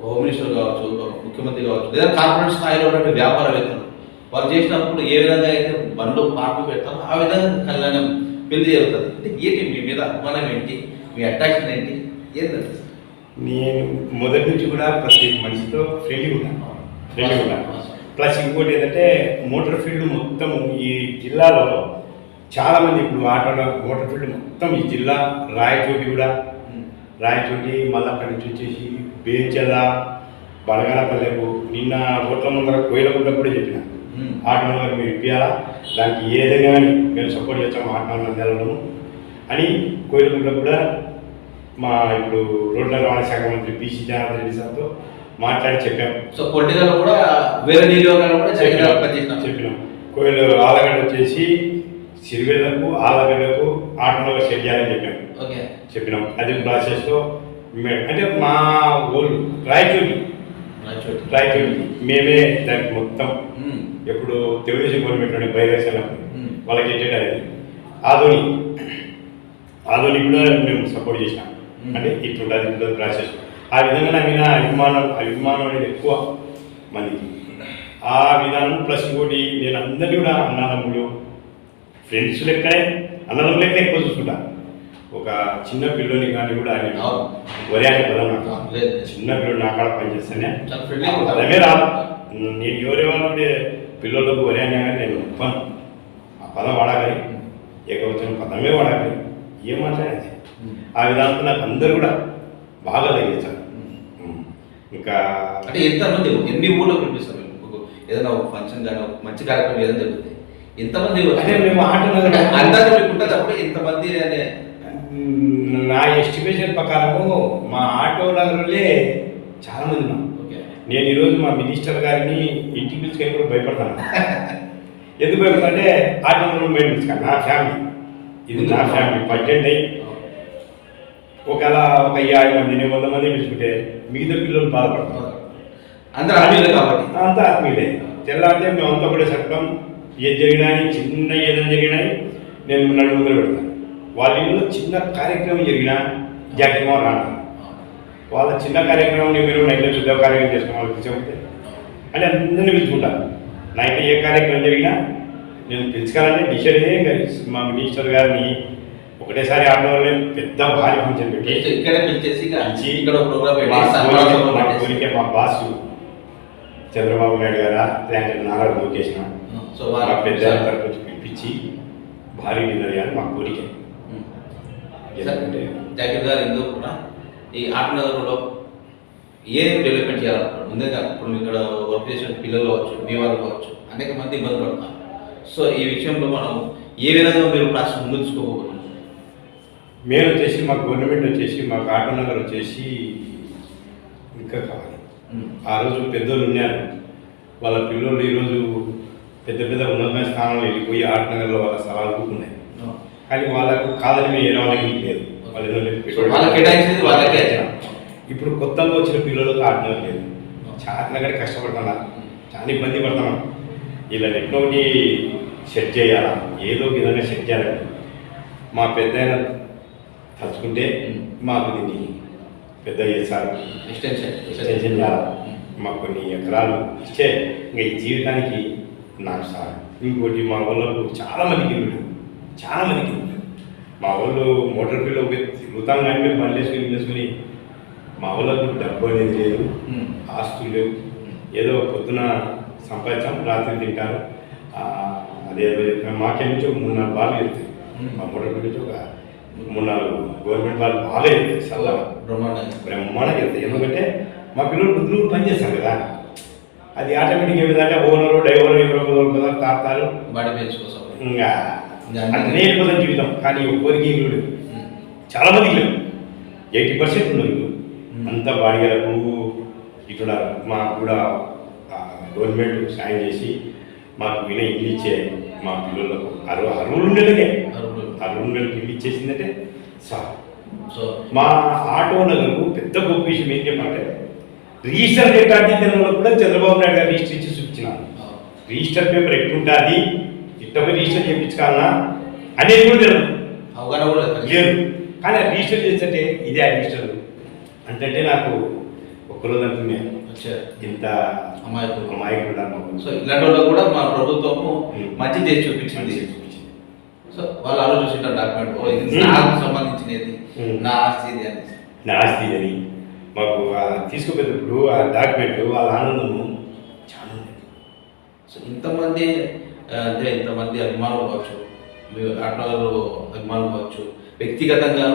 హోమ్ మినిస్టర్ కావచ్చు, ముఖ్యమంత్రి కావచ్చు, లేదా కార్పొరేట్ స్థాయిలో ఉన్నటువంటి వ్యాపారవేత్తలు వాళ్ళు చేసినప్పుడు ఏ విధంగా అయితే బండ్లు పార్కు పెడతారో ఆ విధంగా కళ్యాణం పెళ్లి జరుగుతుంది. అంటే ఏంటి మీ మీద అభిమానం ఏంటి, మీ అట్రాక్షన్ ఏంటి, ఏంటంటే? నేను మొదటి నుంచి కూడా ప్రతి మనిషితో ఫ్రెండ్లీ ఉంటాను. ప్లస్ ఇంకోటి ఏంటంటే మోటార్ ఫీల్డ్ మొత్తం ఈ జిల్లాలో చాలామంది ఇప్పుడు ఆటోలో మోటార్ ఫీల్డ్ మొత్తం ఈ జిల్లా రాయచోటి కూడా, రాయచోటి మళ్ళీ అక్కడి నుంచి వచ్చేసి బేంచెల బలగానపల్లెకు నిన్న ఓట్ల ముందర కోయిలగుంట కూడా చెప్పిన ఆటో నగర్ మీరు ఇప్పియాలా, దానికి ఏదైనా కానీ మేము సపోర్ట్ చేస్తాము ఆటో నంద్యాలను అని కోయిలగుంట కూడా మా ఇప్పుడు రోడ్ల రవాణా శాఖ మంత్రి పిసి జనార్దన్ రెడ్డి సార్తో మాట్లాడి చెప్పాము. సో పొలిటికల్ కూడా వేరే నియోజకవర్గాలు కూడా చెప్పినాం. కోయిలు ఆలగడ్డ వచ్చేసి సిరివెల్లకు ఆలగడ్డకు ఆటోలో సెట్ చేయాలని చెప్పినాం. అది ప్రాసెస్లో అంటే మా ఊళ్ళు రాయచోటి మేమే దానికి మొత్తం ఎప్పుడు తెలుగుదేశం గవర్నమెంట్ బయలుదేరిన వాళ్ళకి ఏంటంటే ఆదోని కూడా మేము సపోర్ట్ చేసినాం. అంటే ఇట్లుంటుంది ప్రాసెస్. ఆ విధంగా నా మీద అభిమానం అనేది ఎక్కువ మందికి. ఆ విధానం ప్లస్ ఇంకోటి నేను అందరినీ కూడా అన్నదమ్ములు ఫ్రెండ్స్ లెక్కనే అన్నదమ్ములు లెక్క ఎక్కువ చూసుకుంటా. ఒక చిన్న పిల్లోని కానీ కూడా నేను వరే అనే పదం నాకు చిన్న పిల్లలు నా కాడ పనిచేస్తేనే పదమే రాదు. నేను ఎవరెవరు పిల్లలకు వరే అనే కానీ నేను ఒప్పను. ఆ పదం వాడాలి, ఏకవచనం పదమే వాడాలి, ఏం మాట్లాడేది. ఆ విధానంతో నాకు అందరూ కూడా బాగా తగ్గించారు. ఇంకా అంటే ఎంతమంది ఎన్ని ఊళ్ళో పిలిపిస్తారు? ఏదైనా ఒక ఫంక్షన్ కానీ ఒక మంచి కార్యక్రమం ఏదైనా జరుగుతుంది ఎంతమంది? అంటే మేము అందరూ ఉంటుంది అప్పుడు ఎంతమంది అనే నా ఎస్టిమేషన్ ప్రకారము మా ఆటో నగరంలో చాలా మంది ఉన్నాం. నేను ఈరోజు మా మినిస్టర్ గారిని ఇంటికి పిలుచుకొని కూడా భయపడతాను. ఎందుకు భయపడతా అంటే ఆటో నగరం పిలుచుకోండి నా ఫ్యామిలీ, ఇది నా ఫ్యామిలీ. బడ్జెట్ అయ్యి ఒకవేళ ఒక 50 మంది 100 మంది పిలుచుకుంటే మిగతా పిల్లలు బాధపడతారు. అందరూ ఆత్మీయులే కాబట్టి అంతా ఆత్మీయులే. తెల్ల అంటే మేము అంతా కూడా చట్టం ఏది జరిగినాయి, చిన్న ఏదైనా జరిగినాయి నేను నన్ను ముందర పెడతాను. వాళ్ళ ఇంట్లో చిన్న కార్యక్రమం జరిగినా జాగ్రత్తగా రాను. వాళ్ళ చిన్న కార్యక్రమం మీరు నైట్లో పెద్ద కార్యక్రమం చేసుకున్న వాళ్ళకి చెబితే అంటే అందరినీ పిలుచుకుంటాను. నైట్ ఏ కార్యక్రమం జరిగినా నేను పిలుచుకోవాలంటే డిసైడ్ అయ్యే మా మినిస్టర్ గారిని ఒకటేసారి ఆటోలో పెద్ద భారీ ఫంక్షన్ పెట్టి ఇక్కడ పిలిచేసి ఇక్కడ కోరిక మా బాసు చంద్రబాబు నాయుడు గారా లేదంటే నారా లోకేష్ సో వాళ్ళ పెద్ద తరపు పిలిపించి భారీ డిన్నర్ అని మా కోరిక. జాకీర్ గారు ఎందుకు కూడా ఈ ఆటనగర్లో ఏ డెవలప్మెంట్ చేయాలనుకుంటారు? ముందుగా ఇప్పుడు ఇక్కడ వర్క్ చేసే పిల్లలు కావచ్చు, మీ వాళ్ళు కావచ్చు, అనేక మంది ఇబ్బంది పడుతున్నారు. సో ఈ విషయంలో మనం ఏ విధంగా మీరు ప్రాసెస్ ముందు తీసుకోబోతున్నారు? మేము వచ్చేసి మా గవర్నమెంట్ వచ్చేసి మాకు ఆటో నగర్ వచ్చేసి ఇంకా కావాలి. ఆ రోజు పెద్దోళ్ళు ఉన్నారు, వాళ్ళ పిల్లలు ఈరోజు పెద్ద పెద్ద ఉన్నతమైన స్థానంలో వెళ్ళిపోయి ఆటో నగర్లో వాళ్ళ స్థలాలు కూర్చున్నాయి. కానీ వాళ్ళకు కాదని మేము ఏ వాళ్ళకి లేదు, వాళ్ళు ఇప్పుడు కొత్తగా వచ్చిన పిల్లలకు ఆటో నగర్ లేదు. చాలా కంటే కష్టపడుతున్నారు, చాలా ఇబ్బంది పడుతున్నాం. ఇలా నెట్ ఒకటి సెట్ చేయాలా, ఏదో విధంగా సెట్ చేయాలండి. మా పెద్ద ఆయన తలుచుకుంటే మాకు దీన్ని పెద్ద చేస్తారు, ఎక్స్టెన్షన్ చేయాలి. మాకు కొన్ని ఎకరాలు ఇచ్చే ఇంకా ఈ జీవితానికి నాకు సార్. ఇంకోటి మా వాళ్ళకు చాలామందికి ఇల్లు, చాలామందికి ఇల్లు. మా వాళ్ళు మోటార్ పిల్లలు తిరుగుతాం కానీ మేము పని వేసుకుని మా వాళ్ళకు డబ్బు అనేది లేదు, ఆస్తులు లేవు. ఏదో పొద్దున సంపాదించాం, రాత్రి తింటారు. అదే మాకే నుంచి ఒక 3-4 బాగా వెళ్తాయి. మా మోటార్ పిల్లలు ఒక 3-4 గవర్నమెంట్ వాళ్ళు బాగా వెళ్తాయి, చల్లగా బ్రహ్మాండంగా వెళ్తాయి. ఎందుకంటే మా పిల్లలు బుద్ధులు పని చేస్తాం కదా, అది ఆటోమేటిక్ ఏమిటంటే ఓనరు డ్రైవరు ఎవరో తాతారు ఇంకా అన్నీ వెళ్ళిపోతాం జీవితం. కానీ ఒక్కరికి ఇల్లు లేవు, చాలామందికి లేవు, 80% ఉన్నారు ఇల్లు. అంతా బాడిగలకు ఇటున్నారు. మాకు కూడా గవర్నమెంట్ సాయం చేసి మాకు ఇల్లు ఇచ్చే మా పిల్లలకు 60 ఉండేలకే 60 ఉండేలకి ఇల్లు ఇచ్చేసిందంటే సార్. మా ఆటో నగర్కు పెద్ద గొప్ప విషయం ఏం చెప్పాలంటే రిజిస్టర్ రికార్డు కూడా చంద్రబాబు నాయుడు గారు రిజిస్టర్ ఇచ్చి చూపించినారు. రిజిస్టర్ పేపర్ ఎట్లుంటుంది, ఇట్టపై రిజిస్టర్ చేయించుకోవాలన్నా అనేది కూడా తెలియదు, అవగాహన కూడా లేదు. కానీ ఆ రిజిస్టర్ చేస్తుంటే ఇదే ఆ రిజిస్టర్ అంటే నాకు ఒక్కరోజు అంటున్నా ఇంత అమాయకుడు. సో ఇలాంటి వాళ్ళు కూడా మా ప్రభుత్వము మంచి చేసి చూపించింది. సో వాళ్ళు ఆలోచించారు డాక్యుమెంట్ ఇది నాకు సంబంధించినది, నా ఆస్తి ఇది అని, నా ఆస్తి అని మాకు తీసుకుపోయేటప్పుడు ఆ డాక్యుమెంట్ వాళ్ళ ఆనందము చాలా ఉంది. సో ఇంతమంది అంటే ఇంతమంది అభిమానులు కావచ్చు, మీరు ఆటోనగర్ అభిమానులు కావచ్చు, వ్యక్తిగతంగా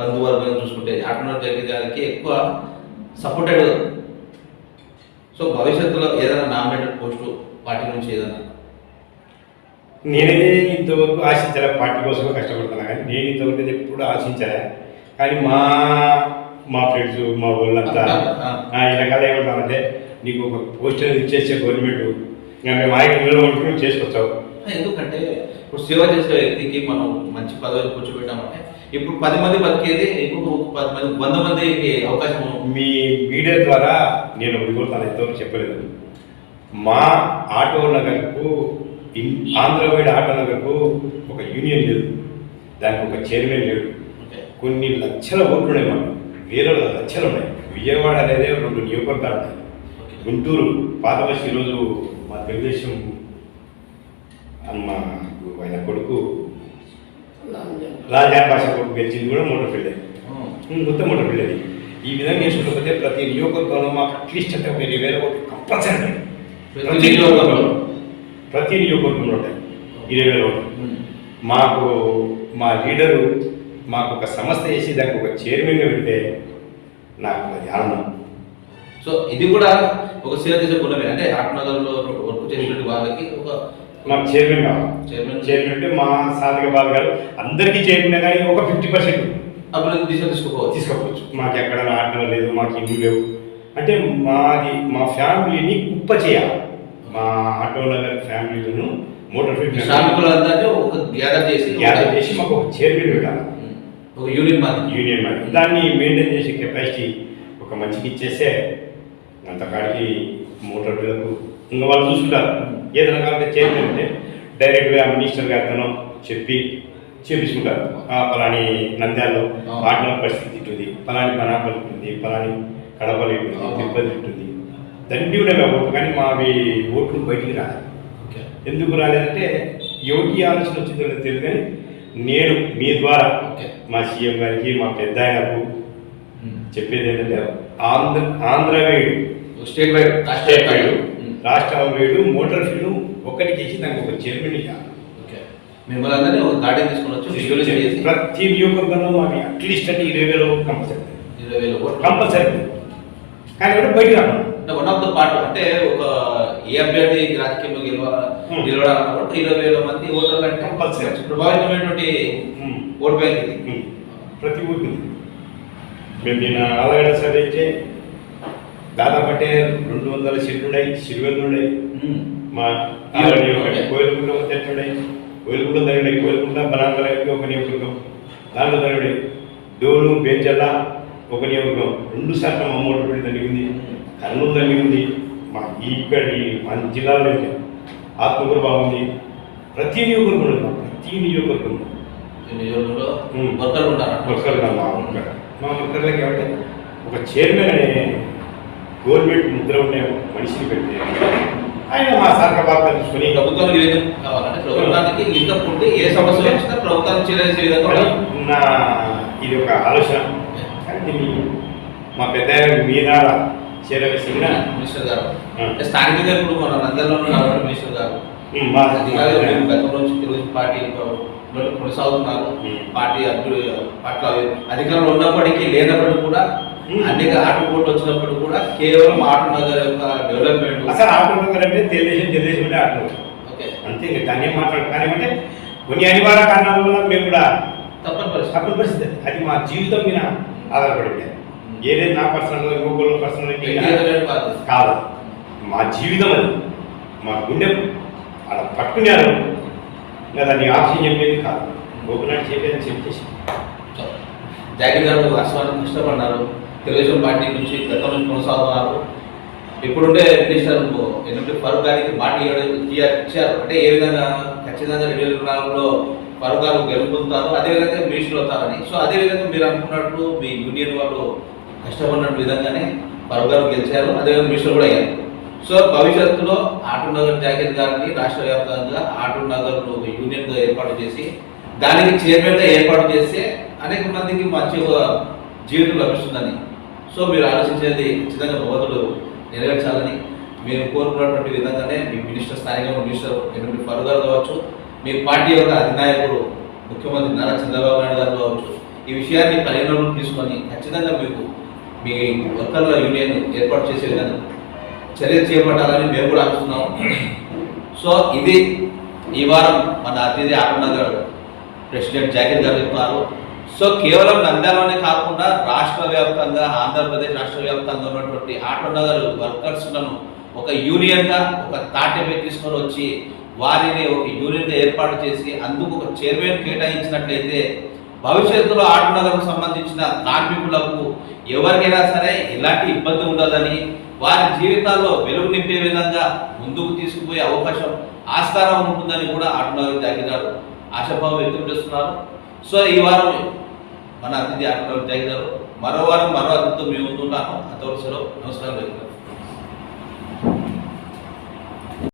బంధువర్గంగా చూసుకుంటే ఆటోనగర్ జగన్ గారికి ఎక్కువ సపోర్టెడ్. సో భవిష్యత్తులో ఏదైనా నామినేటెడ్ పోస్టు పార్టీ నుంచి ఏదైనా నేనైతే ఇంతవరకు ఆశించలే, పార్టీ కోసమే కష్టపడుతున్నా. కానీ నేను ఇంతవరకు ఎప్పుడు ఆశించలే. కానీ మా ఫ్రెండ్స్ మా వాళ్ళంతా ఈ రకాలు ఏమంటామంటే నీకు ఒక పోస్ట్ అనేది ఇచ్చేసే గవర్నమెంట్ ఇంకా మేము ఆయన చేసుకొచ్చావు. ఎందుకంటే ఇప్పుడు సేవ చేసే వ్యక్తికి మనం మంచి పదవి కూర్చోబెట్టామంటే ఇప్పుడు 10 మంది బతికేది ఇంకొక 10 మంది 100 మందికి అవకాశం. మీ మీడియా ద్వారా నేను ఒకటి కోరుతాను, ఎంతవరకు చెప్పలేదు. మా ఆటో నగర్కు ఆంధ్రవైడ్ ఆటో నగర్కు ఒక యూనియన్ లేదు, దానికి ఒక చైర్మన్ లేడు. కొన్ని లక్షల ఓట్లు ఉన్నాయి, మాకు వేరే లక్షలు ఉన్నాయి. విజయవాడ అనేది 2 నియోజకవర్గాలు ఉన్నాయి. గుంటూరు పాత బస్సు ఈరోజు మా తెలుగుదేశం ఆయన కొడుకు రాజాన్ భాష కొడుకు గెలిచింది కూడా మోటార్ ఫీల్డ్, మొత్తం మోటార్ ఫీల్డ్. అది ఈ విధంగా చేసుకుంటే ప్రతి నియోజకవర్గంలో మాకు అట్లీస్ట్ అంటే 20,000 ఓట్లు కంపల్సరీ ప్రతి నియోజకవర్గంలో ఉంటాయి 20,000 ఓట్లు. మాకు మా లీడరు మాకు ఒక సంస్థ చేసి దానికి ఒక చైర్మన్గా పెడితే నాకు అది ఆనందం. సో ఇది కూడా ఒక సేవ చేసే గుణమే. అంటే ఆటనగర్లో వర్క్ చేసేటువంటి వాళ్ళకి ఒక మాకు చైర్మన్ కావాలి. చైర్మన్ అంటే మా సాధక బాధగారు అందరికీ చైర్మన్ కానీ ఒక 50% అభివృద్ధి తీసుకోవచ్చు. మాకు ఎక్కడ ఆటలు లేదు, మాకు ఇల్లు లేవు అంటే మా ఫ్యామిలీని కుప్ప చేయాలి. మా ఆటో నగర్ ఫ్యామిలీలను మోటార్ ఫీల్డ్ శ్రామికులందరినీ ఒక గ్యాదర్ చేసి మాకు ఒక చైర్మన్ పెట్టాలి, ఒక యూనియన్ మాది దాన్ని మెయింటైన్ చేసే కెపాసిటీ ఒక మంచికి ఇచ్చేస్తే అంతకాడికి మోటార్ ఫీల్డ్కు ఇంకా వాళ్ళు చూసుకుంటారు. ఏదైనా కావాలంటే చైర్మన్ అంటే డైరెక్ట్గా మినిస్టర్ గారితో చెప్పి చేపించుకుంటారు. పలాని నంద్యాలలో ఆటల పరిస్థితి ఉంటుంది, పలాని బనాపల్లి ఉంటుంది, పలాని కడపల్లి ఉంటుంది, తిరుపతి ఉంటుంది, దండి ఉండే ఓట్లు. కానీ మావి ఓట్లు బయటికి రాలేదు. ఎందుకు రాలేదంటే ఎవరికి ఆలోచన వచ్చిందో తెలియదు. కానీ నేను మీ ద్వారా మా సీఎం గారికి మా పెద్ద ఆయనకు చెప్పేది ఏంటంటే ఆంధ్రవేడు స్టేట్ వైడ్ రాష్ట్ర వైడు మోటార్ ఫీల్డ్ ఒక్కటి చేసి దానికి ఒక చైర్మన్ ఇవ్వాలి. మిమ్మల్ని అందరినీ ఒక గార్డెన్ తీసుకుని ప్రతి నియోజకవర్గంలో మాకు అట్లీస్ట్ అంటే 20,000 ఓట్లు కంపల్సరీ, 20,000 ఓట్లు కంపల్సరీ. కానీ కూడా బయట రావాలి. వన్ ఆఫ్ ద పార్ట్ అంటే ఒక ఏ అభ్యర్థి రాజకీయంలో నిలబడాలన్నప్పుడు 20,000 మంది ఓటర్లు అంటే కంపల్సరీ ప్రభావితమైనటువంటి ఓట్ బ్యాంక్ ఇది. ప్రతి ఊరికి ఉంది. మేము నిన్న ఆలగడ్డ సర్వే దాదాపు అంటే 200 చెట్లు ఉన్నాయి, సిరువెళ్ళు ఉన్నాయి. మా కోయిలగుండ చెట్లు కోయిలగుండ తగినాయి, కోయిలగుండ బనాంతలకి ఒక నియోజకవర్గం, దాంట్లో తగినాయి. డోలు బేంజల్ల ఒక నియోజకవర్గం, 2 శాతం అమ్మోటపల్లి తగ్గింది, కర్నూలు తగ్గింది. మా ఇక్కడ మన జిల్లాలో ఆత్మకూరు బాగుంది. ప్రతి నియోజకవర్గం మా ముక్కర్లకి ఏమంటే ఒక చైర్మన్ అనే గవర్నమెంట్ ముద్ర ఉండే మనిషిని పెడితే ఆయన మా సర్కార్ బాగా తీసుకుని ప్రభుత్వం కావాలంటే ప్రభుత్వానికి లింకప్ ఉంటే ఏ సమస్య వచ్చినా ప్రభుత్వానికి చేసే విధంగా ఉన్న ఇది ఒక ఆలోచన. కానీ మా పెద్ద మీద చేరవేసిన మినిస్టర్ గారు స్థానికంగా ఇప్పుడు మన నందరిలో మినిస్టర్ గారు మా గతంలో నుంచి తెలుగు పార్టీ కొనసాగుతున్నారు. పార్టీ పట్ల అధికారంలో ఉన్నప్పటికీ లేనప్పటికీ కూడా అన్ని ఆటపోట్లు వచ్చినప్పుడు కూడా కేవలం ఆటనగర్ యొక్క డెవలప్మెంట్. అసలు ఆటనగర్ అంటే తెలుగుదేశం అంటే ఆటనగర్ అంతే. దాన్ని ఏం కానివ్వంటే కొన్ని అనివార్య కారణాల వల్ల మేము కూడా తప్పని పరిస్థితి. అది మా జీవితం మీద ఆధారపడింది. ఏదైనా నా పర్సనల్ ఇంకొకళ్ళు పర్సనల్ కాదు, మా జీవితం అది. మా గుండె అలా పట్టుకున్నారు లేదా నీ ఆప్షన్ చెప్పేది కాదు, గోపినాడు చెప్పేది చెప్పేసి. జాగీర్ గారు వాస్తవానికి కష్టపడ్డారు. తెలుగుదేశం పార్టీ నుంచి గతం నుంచి కొనసాగుతున్నారు. ఇప్పుడుండే మినిస్టర్ ఎన్నికటి ఫరూక్ గారికి మాట ఇచ్చారు. అంటే ఏ విధంగా ఖచ్చితంగా 2024లో ఫరూక్ గారు గెలుపొందుతారు, అదేవిధంగా మినిస్టర్ అవుతారని. సో అదేవిధంగా మీరు అనుకున్నట్టు మీ యూనియన్ వాళ్ళు కష్టపడిన విధంగానే ఫరూక్ గారు గెలిచారు, అదేవిధంగా మినిస్టర్ కూడా అయ్యారు. సో భవిష్యత్తులో ఆటూర్ నగర్ జాగీర్ గారిని రాష్ట్ర వ్యాప్తంగా ఆటూర్ నగర్ ఒక యూనియన్గా ఏర్పాటు చేసి దానికి చైర్మన్గా ఏర్పాటు చేస్తే అనేక మందికి మంచి జీవితం లభిస్తుందని. సో మీరు ఆలోచించేది ఖచ్చితంగా భగవంతుడు నెరవేర్చాలని మీరు కోరుకున్నటువంటి విధంగానే మీ మినిస్టర్ స్థానికంగా మినిస్టర్ ఎన్నికటి ఫరూక్ గారు కావచ్చు, మీ పార్టీ యొక్క అధినాయకుడు ముఖ్యమంత్రి నారా చంద్రబాబు నాయుడు గారు కావచ్చు, ఈ విషయాన్ని పరిగణలోకి తీసుకొని ఖచ్చితంగా మీకు మీ వర్కర్ల యూనియన్ ఏర్పాటు చేసే విధంగా చర్యలు చేపట్టాలని మేము కూడా అనుకున్నాము. సో ఇది ఈ వారం మన అతిథి ఆటూర్ నగర్ ప్రెసిడెంట్ జాగీర్ గారు చెప్తున్నారు. సో కేవలం నంద్యాలలోనే కాకుండా రాష్ట్ర వ్యాప్తంగా ఆంధ్రప్రదేశ్ రాష్ట్ర వ్యాప్తంగా ఉన్నటువంటి ఆటూర్ నగర్ వర్కర్స్లను ఒక యూనియన్గా ఒక తాటిపై తీసుకొని వచ్చి వారిని ఒక యూనియన్గా ఏర్పాటు చేసి అందుకు ఒక చైర్మన్ కేటాయించినట్లయితే భవిష్యత్తులో ఆటూర్ నగర్కు సంబంధించిన కార్మికులకు ఎవరికైనా సరే ఎలాంటి ఇబ్బంది ఉండదని, వారి జీవితాల్లో వెలుగు నింపే విధంగా ముందుకు తీసుకుపోయే అవకాశం ఆస్కారం ఉంటుందని కూడా ఆటూర్ నగర్ జాగీర్ గారు ఆశాభావం వ్యక్తం చేస్తున్నారు. సో ఈ వారం మన అతిథి ఆటూర్ నగర్ జాగీర్ గారు, మరో వారం మరో అతిథితో మేము ఉంటున్నాము. అంతవరకు సెలవు. నమస్కారం.